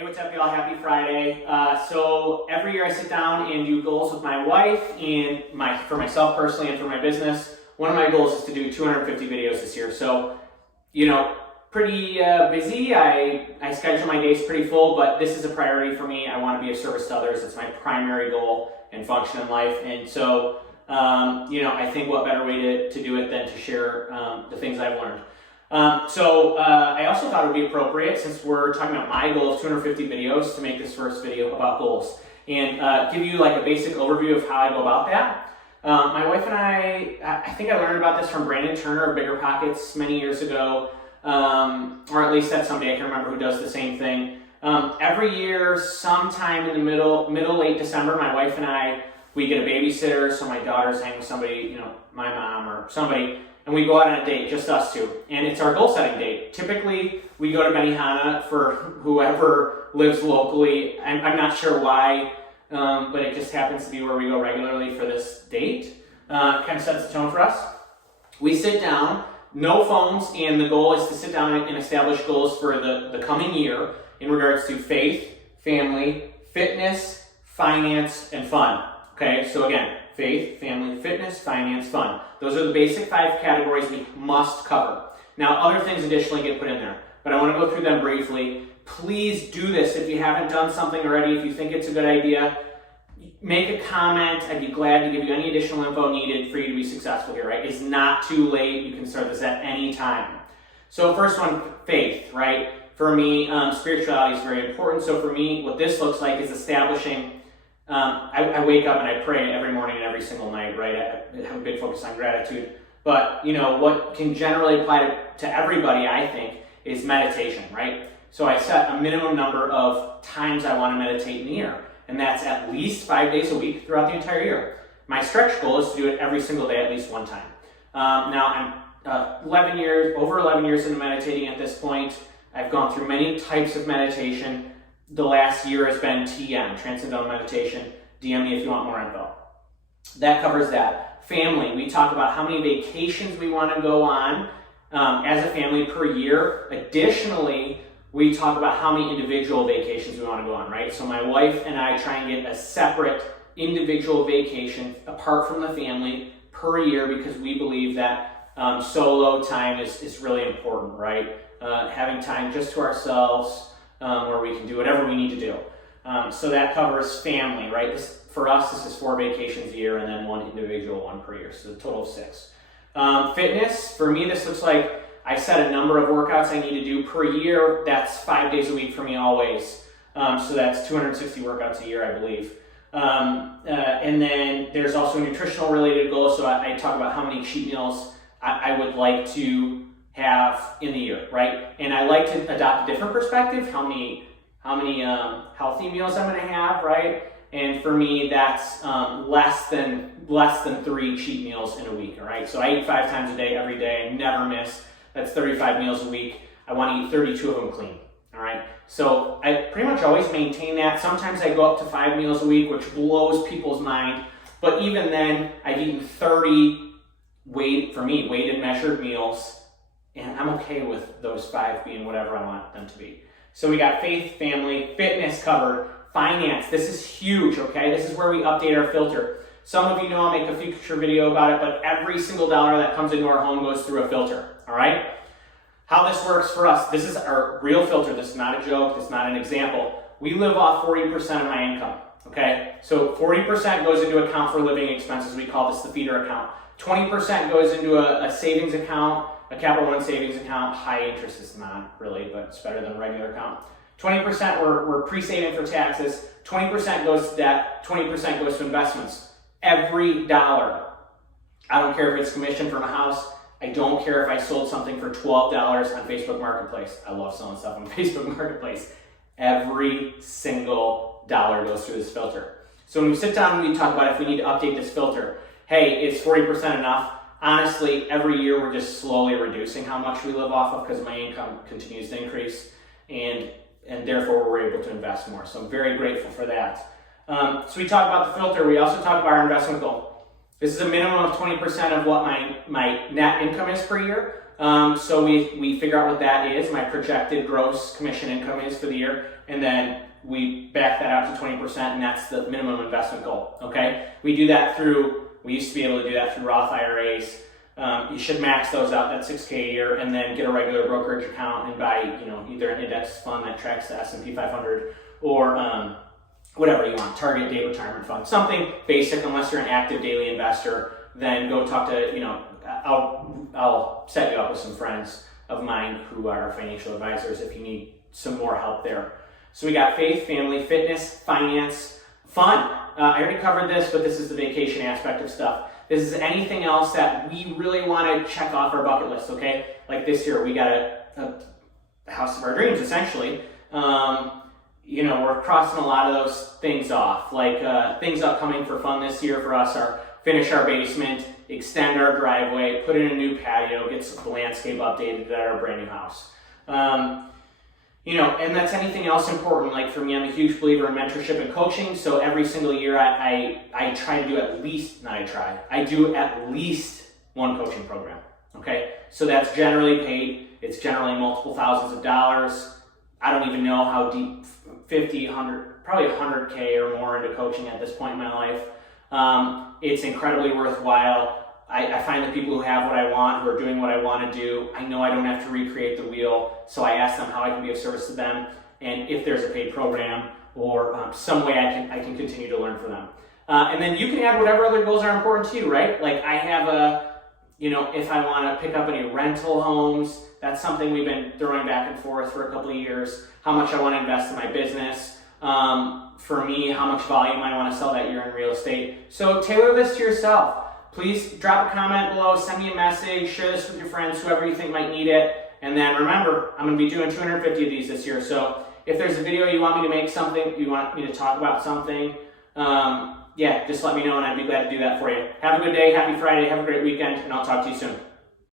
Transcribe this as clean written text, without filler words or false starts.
Hey, what's up, y'all? Happy Friday. So every year I sit down and do goals with my wife and for myself personally and for my business. One of my goals is to do 250 videos this year. So, pretty busy. I schedule my days pretty full, but this is a priority for me. I want to be of service to others. It's my primary goal and function in life. And so, I think what better way to do it than to share the things I've learned. I also thought it would be appropriate, since we're talking about my goal of 250 videos, to make this first video about goals and give you like a basic overview of how I go about that. My wife and I think I learned about this from Brandon Turner of Bigger Pockets many years ago, or at least that's somebody I can remember who does the same thing. Every year, sometime in the late December, my wife and we get a babysitter, so my daughter's hanging with somebody, my mom or somebody, and we go out on a date, just us two. And it's our goal setting date. Typically, we go to Benihana for whoever lives locally. I'm not sure why, but it just happens to be where we go regularly for this date. Kind of sets the tone for us. We sit down, no phones, and the goal is to sit down and establish goals for the coming year in regards to faith, family, fitness, finance, and fun. Okay, so again, faith, family, fitness, finance, fun. Those are the basic 5 categories we must cover. Now, other things additionally get put in there, but I want to go through them briefly. Please do this if you haven't done something already. If you think it's a good idea, make a comment. I'd be glad to give you any additional info needed for you to be successful here, right? It's not too late. You can start this at any time. So first one, faith, right? For me, spirituality is very important. So for me, what this looks like is establishing I wake up and I pray every morning and every single night, right? I have a big focus on gratitude. But, what can generally apply to everybody, I think, is meditation, right? So I set a minimum number of times I want to meditate in the year. And that's at least 5 days a week throughout the entire year. My stretch goal is to do it every single day at least one time. Now, I'm over 11 years into meditating at this point. I've gone through many types of meditation. The last year has been TM, Transcendental Meditation. DM me if you want more info. That covers that. Family, we talk about how many vacations we want to go on as a family per year. Additionally, we talk about how many individual vacations we want to go on, right? So my wife and I try and get a separate individual vacation apart from the family per year, because we believe that solo time is really important, right? Having time just to ourselves, where we can do whatever we need to do. So that covers family, right? For us, this is 4 vacations a year and then 1 individual one per year, so a total of 6. Fitness, for me, this looks like I set a number of workouts I need to do per year. That's 5 days a week for me always. So that's 260 workouts a year, I believe. And then there's also a nutritional related goal. So I talk about how many cheat meals I would like to have in the year, right? And I like to adopt a different perspective, how many healthy meals I'm going to have, right? And for me, that's less than 3 cheat meals in a week, all right? So I eat 5 times a day, every day, I never miss. That's 35 meals a week. I want to eat 32 of them clean, all right? So I pretty much always maintain that. Sometimes I go up to 5 meals a week, which blows people's mind. But even then, I've eaten 30 weighted measured meals, and I'm okay with those 5 being whatever I want them to be. So we got faith, family, fitness covered, finance. This is huge, okay? This is where we update our filter. Some of you know I'll make a future video about it, but every single dollar that comes into our home goes through a filter, all right? How this works for us, this is our real filter. This is not a joke. This is not an example. We live off 40% of my income, okay? So 40% goes into account for living expenses. We call this the feeder account. 20% goes into a savings account, a Capital One savings account. High interest is not really, but it's better than a regular account. 20% we're pre-saving for taxes. 20% goes to debt. 20% goes to investments. Every dollar. I don't care if it's commission from a house. I don't care if I sold something for $12 on Facebook Marketplace. I love selling stuff on Facebook Marketplace. Every single dollar goes through this filter. So when we sit down and we talk about if we need to update this filter, hey, is 40% enough? Honestly, every year we're just slowly reducing how much we live off of, because my income continues to increase, and therefore we're able to invest more. So I'm very grateful for that. So we talk about the filter. We also talk about our investment goal. This is a minimum of 20% of what my net income is per year. So we figure out what that is, my projected gross commission income is for the year, and then we back that out to 20%, and that's the minimum investment goal, okay? We used to be able to do that through Roth IRAs. You should max those out, that $6K a year, and then get a regular brokerage account and buy, either an index fund that tracks the S&P 500 or whatever you want, target date retirement fund, something basic. Unless you're an active daily investor, then go talk to, I'll set you up with some friends of mine who are financial advisors if you need some more help there. So we got faith, family, fitness, finance, fun. I already covered this, but this is the vacation aspect of stuff. This is anything else that we really want to check off our bucket list, okay? Like this year, we got a house of our dreams, essentially. We're crossing a lot of those things off. Like things upcoming for fun this year for us are finish our basement, extend our driveway, put in a new patio, get the landscape updated at our brand new house. And that's anything else important. Like for me, I'm a huge believer in mentorship and coaching. So every single year I try to do I do at least one coaching program. Okay. So that's generally paid. It's generally multiple thousands of dollars. I don't even know how deep, 50, 100, probably 100K or more into coaching at this point in my life. It's incredibly worthwhile. I find the people who have what I want, who are doing what I want to do, I know I don't have to recreate the wheel, so I ask them how I can be of service to them, and if there's a paid program or some way I can continue to learn from them. And then you can add whatever other goals are important to you, right? Like I have if I want to pick up any rental homes, that's something we've been throwing back and forth for a couple of years. How much I want to invest in my business. For me, how much volume I want to sell that year in real estate. So tailor this to yourself. Please drop a comment below, send me a message, share this with your friends, whoever you think might need it. And then remember, I'm going to be doing 250 of these this year. So if there's a video you want me to make something, you want me to talk about something, just let me know and I'd be glad to do that for you. Have a good day, happy Friday, have a great weekend, and I'll talk to you soon.